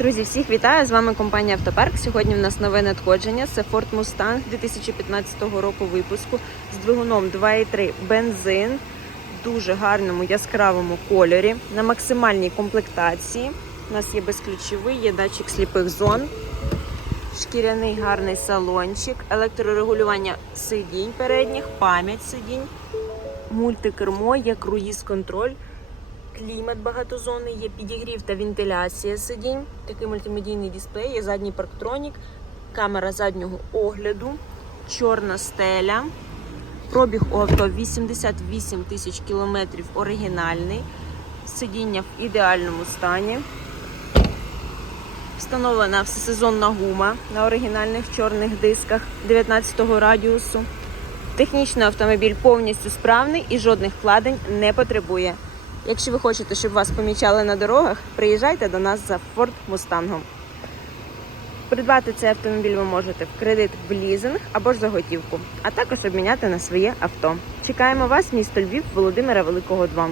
Друзі, всіх вітаю! З вами компанія Автопарк. Сьогодні в нас нове надходження. Це Ford Mustang 2015 року випуску з двигуном 2.3 бензин в дуже гарному яскравому кольорі на максимальній комплектації. У нас є безключовий, є датчик сліпих зон, шкіряний гарний салончик, електрорегулювання сидінь передніх, пам'ять сидінь, мультикермо, є круїз-контроль. Клімат багатозонний, є підігрів та вентиляція сидінь, такий мультимедійний дисплей, є задній парктронік, камера заднього огляду, чорна стеля. Пробіг у авто 88 тисяч кілометрів оригінальний. Сидіння в ідеальному стані. Встановлена всесезонна гума на оригінальних чорних дисках 19-го радіусу. Технічний автомобіль повністю справний і жодних вкладень не потребує. Якщо ви хочете, щоб вас помічали на дорогах, приїжджайте до нас за Ford Mustang. Придбати цей автомобіль ви можете в кредит, в лізинг або ж за готівку, а також обміняти на своє авто. Чекаємо вас, місто Львів, Володимира Великого 2.